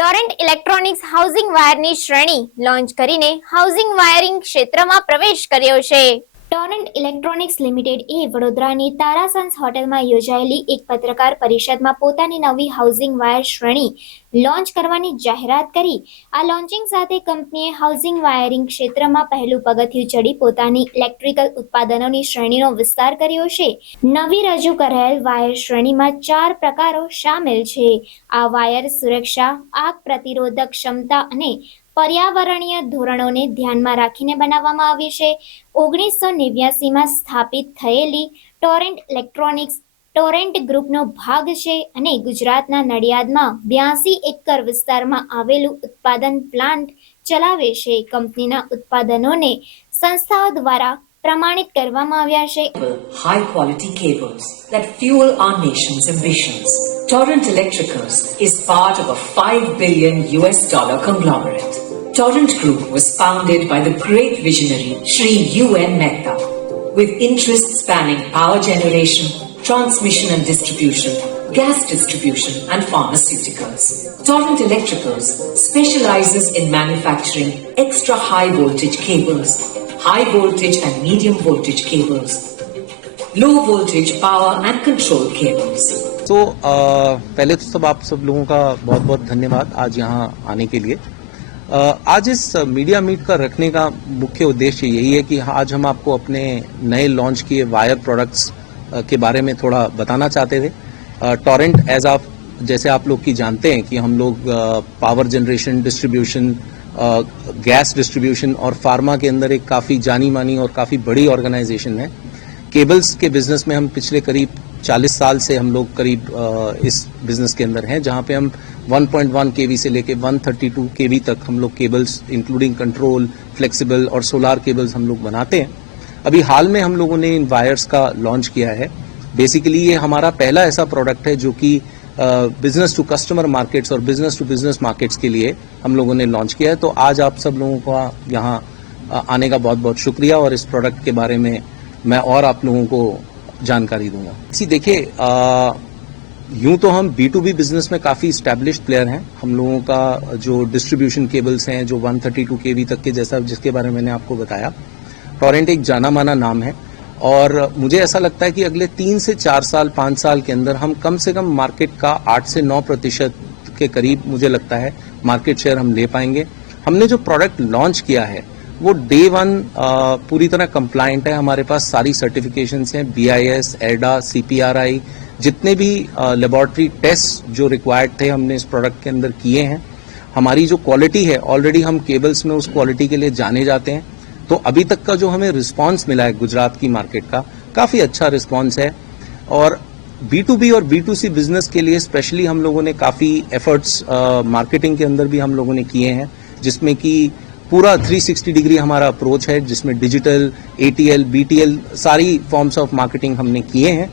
Torrent electronics housing વાયરની શ્રેણી launch કરીને હાઉસિંગ વાયરિંગ ક્ષેત્રમાં પ્રવેશ કર્યો છે. ટોરેન્ટ ઇલેક્ટ્રોનિક્સ લિમિટેડ એ વડોદરાની તારાસન્સ હોટેલમાં યોજાયેલી એક પત્રકાર પરિષદમાં પોતાની નવી હાઉસિંગ વાયર શ્રેણી લોન્ચ કરવાની જાહેરાત કરી. આ લોન્ચિંગ સાથે કંપનીએ હાઉસિંગ વાયરિંગ ક્ષેત્રમાં પહેલું પગથિયું ચડી પોતાની ઇલેક્ટ્રિકલ ઉત્પાદનોની શ્રેણીનો વિસ્તાર કર્યો છે. નવી રજૂ કરાયેલ વાયર શ્રેણીમાં 4 પ્રકારો સામેલ છે. આ વાયર સુરક્ષા, આગ પ્રતિરોધક ક્ષમતા અને પર્યાવરણીય ધોરણોને ધ્યાનમાં રાખીને બનાવવામાં આવી છે. 1989માં સ્થાપિત થયેલી ટોરેન્ટ ઇલેક્ટ્રોનિક્સ ટોરેન્ટ ગ્રુપનો ભાગ છે અને ગુજરાતના નડિયાદમાં 82 એકર વિસ્તારમાં આવેલું ઉત્પાદન પ્લાન્ટ ચલાવે છે. કંપનીના ઉત્પાદનોને સંસ્થાઓ દ્વારા પ્રમાણિત કરવામાં આવ્યા છે. High quality cables that fuel our nation's ambitions. Torrent Electricals is part of a $5 billion conglomerate. Torrent Group was founded by the great visionary Sri U.N. Mehta, with interests spanning power generation, transmission and distribution, gas distribution and pharmaceuticals. Torrent Electricals specializes in manufacturing extra high voltage cables, high voltage and medium voltage cables, low voltage power and control cables. तो पहले तो आप सब लोगों का बहुत बहुत धन्यवाद आज यहाँ आने के लिए. आज इस मीडिया मीट का रखने का मुख्य उद्देश्य यही है कि आज हम आपको अपने नए लॉन्च किए वायर प्रोडक्ट्स के बारे में थोड़ा बताना चाहते थे. टोरेंट एज आप जैसे आप लोग की जानते हैं कि हम लोग power generation, distribution, gas distribution और फार्मा के अंदर एक काफ़ी जानी मानी और काफ़ी बड़ी ऑर्गेनाइजेशन है. केबल्स के बिजनेस में हम पिछले करीब 40 साल से हम लोग करीब इस बिजनेस के अंदर हैं, जहां पे हम 1.1 केवी से लेके 132 केवी तक हम लोग केबल्स इंक्लूडिंग कंट्रोल, फ्लेक्सिबल और सोलार केबल्स हम लोग बनाते हैं. अभी हाल में हम लोगों ने इन वायर्स का लॉन्च किया है. बेसिकली ये हमारा पहला ऐसा प्रोडक्ट है जो कि बिजनेस टू कस्टमर मार्केट्स और बिजनेस टू बिजनेस मार्केट्स के लिए हम लोगों ने लॉन्च किया है. तो आज आप सब लोगों का यहाँ आने का बहुत बहुत शुक्रिया और इस प्रोडक्ट के बारे में मैं और आप लोगों को जानकारी दूंगा. इसी देखिए, यूं तो हम B2B बिजनेस में काफ़ी इस्टेब्लिश्ड प्लेयर हैं. हम लोगों का जो डिस्ट्रीब्यूशन केबल्स हैं जो 132 केवी तक के जैसा जिसके बारे में मैंने आपको बताया, टोरेंट एक जाना माना नाम है और मुझे ऐसा लगता है कि अगले 3 से 4 साल 5 साल के अंदर हम कम से कम मार्केट का 8 से 9% के करीब मुझे लगता है मार्केट शेयर हम ले पाएंगे. हमने जो प्रोडक्ट लॉन्च किया है वो डे 1 पूरी तरह कंप्लायंट है. हमारे पास सारी सर्टिफिकेशंस हैं, BIS, ERDA, CPRI, जितने भी लेबोरेटरी टेस्ट जो रिक्वायर्ड थे हमने इस प्रोडक्ट के अंदर किए हैं. हमारी जो क्वालिटी है ऑलरेडी हम केबल्स में उस क्वालिटी के लिए जाने जाते हैं. तो अभी तक का जो हमें रिस्पांस मिला है गुजरात की मार्केट का, काफ़ी अच्छा रिस्पांस है. और B2B और B2C बिजनेस के लिए स्पेशली हम लोगों ने काफ़ी एफर्ट्स मार्केटिंग के अंदर भी हम लोगों ने किए हैं, जिसमें कि पूरा 360 डिग्री हमारा अप्रोच है, जिसमें डिजिटल, ATL, BTL सारी फॉर्म्स ऑफ मार्केटिंग हमने किए हैं.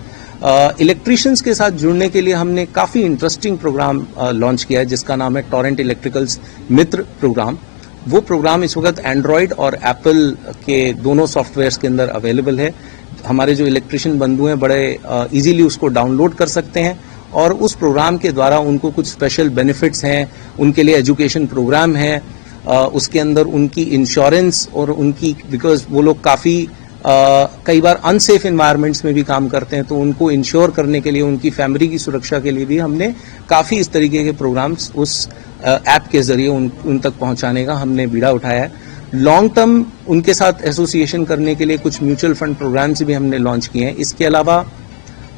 इलेक्ट्रिशियंस के साथ जुड़ने के लिए हमने काफ़ी इंटरेस्टिंग प्रोग्राम लॉन्च किया है जिसका नाम है टोरेंट इलेक्ट्रिकल्स मित्र प्रोग्राम. वो प्रोग्राम इस वक्त एंड्रॉयड और एप्पल के दोनों सॉफ्टवेयर्स के अंदर अवेलेबल है. हमारे जो इलेक्ट्रिशियन बंधु हैं बड़े इजीली उसको डाउनलोड कर सकते हैं और उस प्रोग्राम के द्वारा उनको कुछ स्पेशल बेनिफिट्स हैं, उनके लिए एजुकेशन प्रोग्राम है, उसके अंदर उनकी इंश्योरेंस और उनकी, बिकॉज वो लोग काफ़ी कई बार अनसेफ इन्वायरमेंट्स में भी काम करते हैं, तो उनको इंश्योर करने के लिए, उनकी फैमिली की सुरक्षा के लिए भी हमने काफ़ी इस तरीके के प्रोग्राम्स उस ऐप के जरिए उन तक पहुंचाने का हमने बीड़ा उठाया है. लॉन्ग टर्म उनके साथ एसोसिएशन करने के लिए कुछ म्यूचुअल फंड प्रोग्राम्स भी हमने लॉन्च किए हैं. इसके अलावा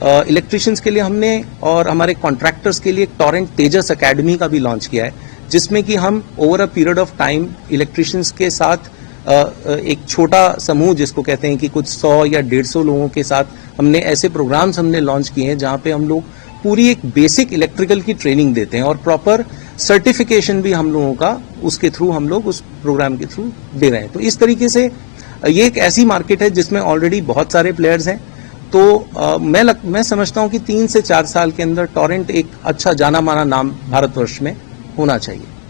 इलेक्ट्रिशियंस के लिए हमने और हमारे कॉन्ट्रैक्टर्स के लिए टोरेंट तेजस अकेडमी का भी लॉन्च किया है, जिसमें कि हम over a period of time electricians के साथ एक छोटा समूह जिसको कहते हैं कि कुछ 100 या 150 लोगों के साथ हमने ऐसे प्रोग्राम्स हमने लॉन्च किए हैं जहां पे हम लोग पूरी एक बेसिक इलेक्ट्रिकल की ट्रेनिंग देते हैं और प्रॉपर सर्टिफिकेशन भी हम लोगों का उसके थ्रू हम लोग उस प्रोग्राम के थ्रू दे रहे हैं. तो इस तरीके से ये एक ऐसी मार्केट है जिसमें ऑलरेडी बहुत सारे प्लेयर्स हैं. तो मैं समझता हूं कि 3 से 4 साल के अंदर टोरेंट एक अच्छा जाना माना नाम भारतवर्ष में होना चाहिए.